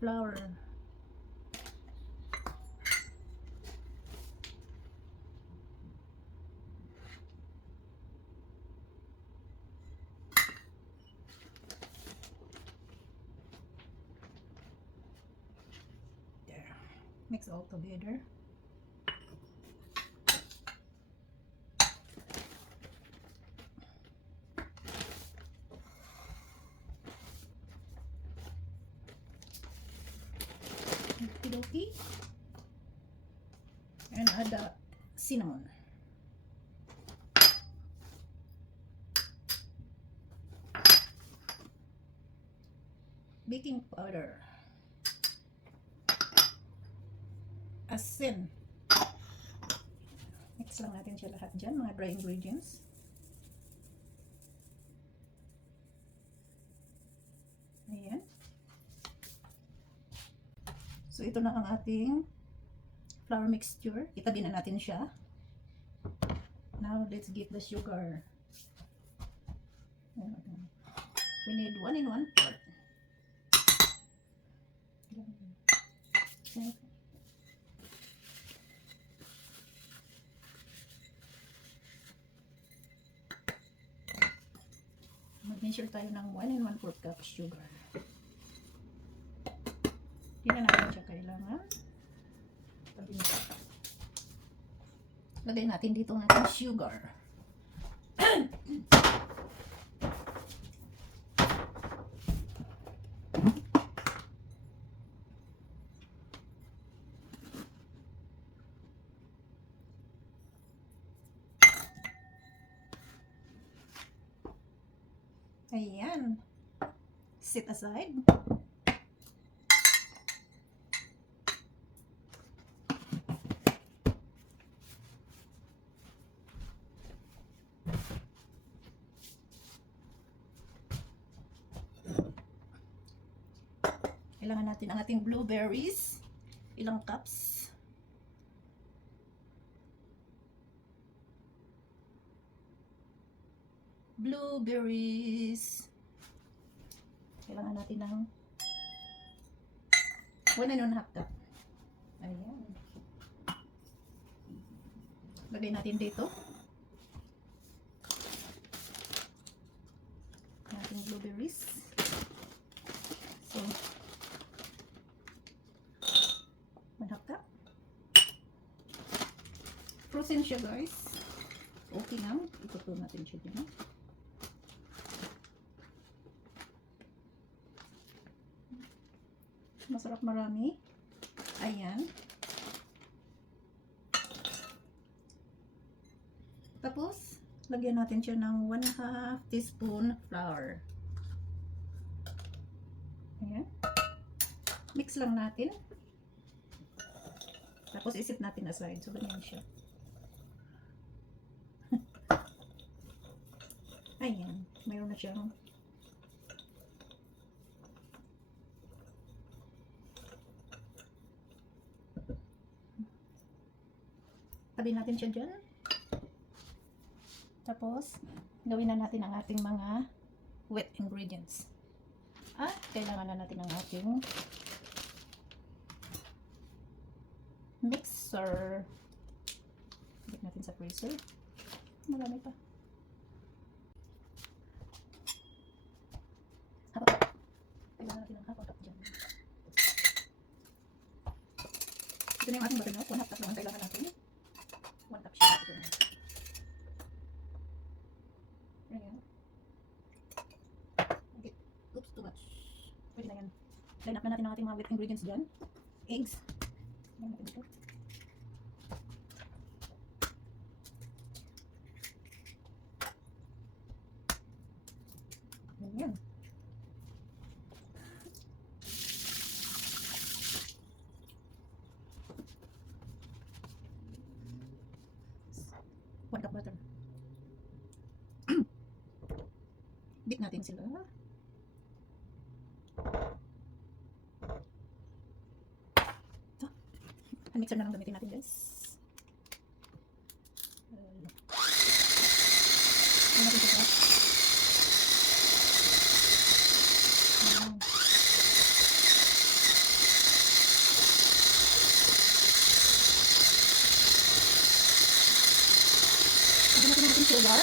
flour. There. Mix all together. Okie-dokie. And add the cinnamon. Baking powder. Asin. Mix lang natin siya lahat dyan, mga dry ingredients. Ayan. So, ito na ang ating flour mixture. Itabi na natin siya. Now, let's get the sugar. We need 1 in 1 part. Mag-measure tayo ng 1 and 1/4 cup sugar. Hindi na natin siya kailangan. Lagay natin dito ng ating sugar. Ayan. Set aside. Kailangan natin ang ating blueberries. Ilang cups? Blueberries. Kailangan natin ng 1.5 cup. Ayan. Lagay natin dito. Ang ating blueberries. So, 1/2 cup. Frozen siya, guys. Okay lang. Ituto natin siya dyan. Masarap marami. Ayan. Tapos, lagyan natin siya ng 1/2 teaspoon flour. Ayan. Mix lang natin. Tapos, isip natin aside. So, ganyan siya. Ayan. Mayroon na siyang tabi natin siya dyan. Tapos, gawin na natin ang ating mga wet ingredients. At, kailangan na natin ang ating mixer. Balik natin sa freezer. Marami pa. Half cup. Kailangan natin ang half cup dyan. Ito na yung ating buttermilk. 1/2 cup naman kailangan natin. 1 cup siya. Ayan. Okay. Oops, too much. Pwede na yan. Line up na natin ang ating mga wet ingredients dyan. Eggs. Ayan natin dito. Ayan. Cup butter. Beat natin sila. Ito. Ang mixer na lang gamitin natin, guys. Ayan natin siya. ating sugar.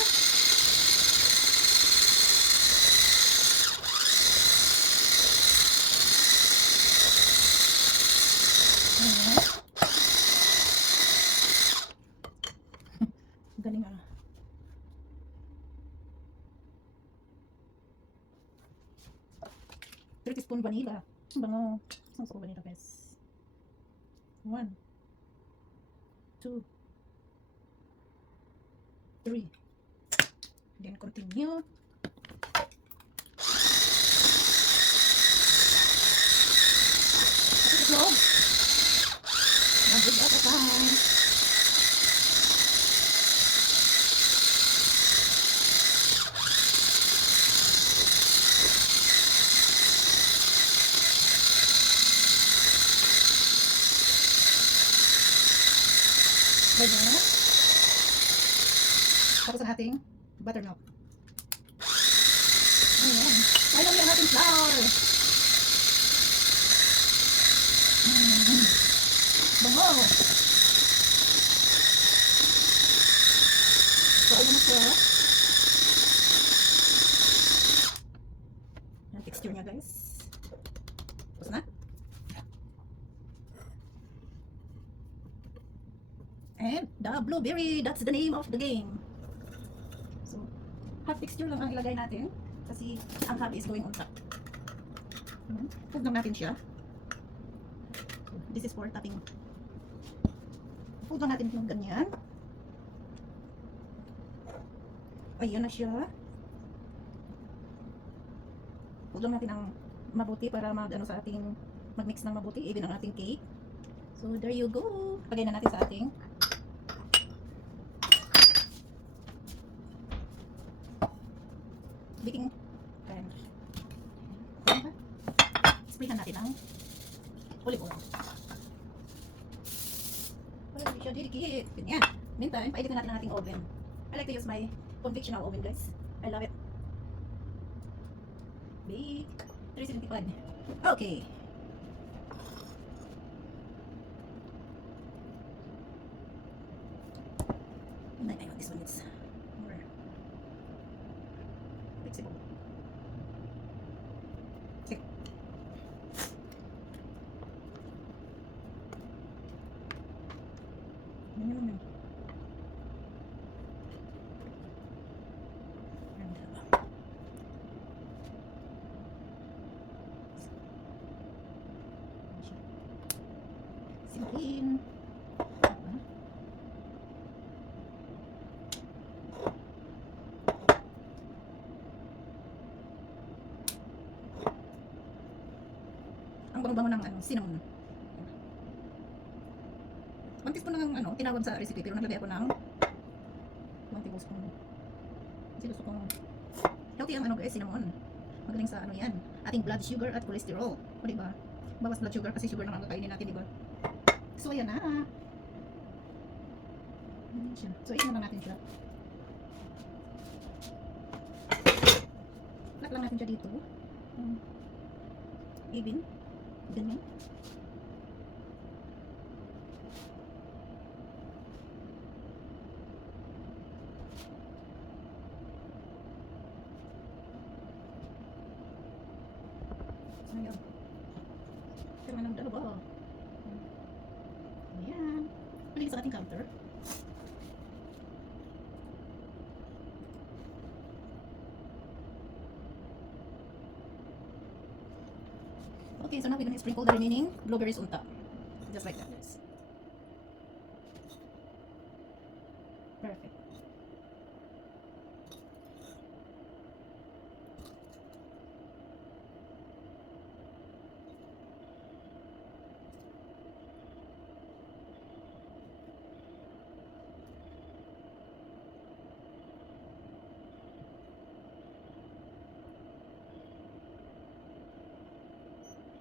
Ayan. Galing ah. Three teaspoon vanilla. Ang bango. Ang sarap vanilla guys. 1, 2, 3. Then continue. Tapos itlog. Nabig at a time. Ganyan. Tapos ang ating buttermilk. Ayan. Finally ang ating flour. Bango. So, ayan na siya. Ang texture niya guys. Tapos na. And the blueberry, that's the name of the game. So, half texture lang ang ilagay natin kasi ang half is going on top. Fold lang natin siya. So, this is for topping. Fold lang natin yung ganyan. Ayan na siya. Fold lang natin ang mabuti para mag-ano sa ating mag-mix ng mabuti, even ang ating cake. So, there you go. Lagay na natin sa ating baking pan. Sprayhan natin ang olive oil. Para hindi siya didikit. Ganyan. Meantime, painitin natin ang ating oven. I like to use my convectional oven, guys. I love it. Bake 375. Okay. I want this one. It's more flexible. Okay. Simplin. Ang bango-bango ng cinnamon. 1 teaspoon lang ang tinawag sa recipe pero naglagay ako ng 1 tablespoon. Kasi gusto kong healthy ang guys, cinnamon. Magaling sa yan, ating blood sugar at cholesterol. O diba? Bawas blood sugar kasi sugar lang ang kakainin natin, diba? So ayan na. Ayan siya. So isin na natin siya. Lock lang natin siya dito. Even. Ganyan. So ayan. Ito nga ng dalawa. Ayan. Balik sa ating counter. Okay, so now we're going to sprinkle the remaining blueberries on top. Just like that, guys. Perfect.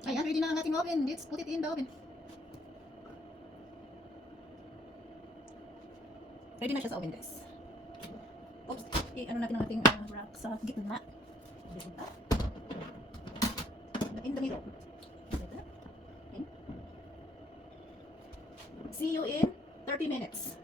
Ayan, ready na ang ating oven. Let's put it in the oven. Ready na siya sa oven, guys. Oops. Ano natin ang ating wrap sa gitna. Gitna. In the middle. Like that. Okay. See you in 30 minutes.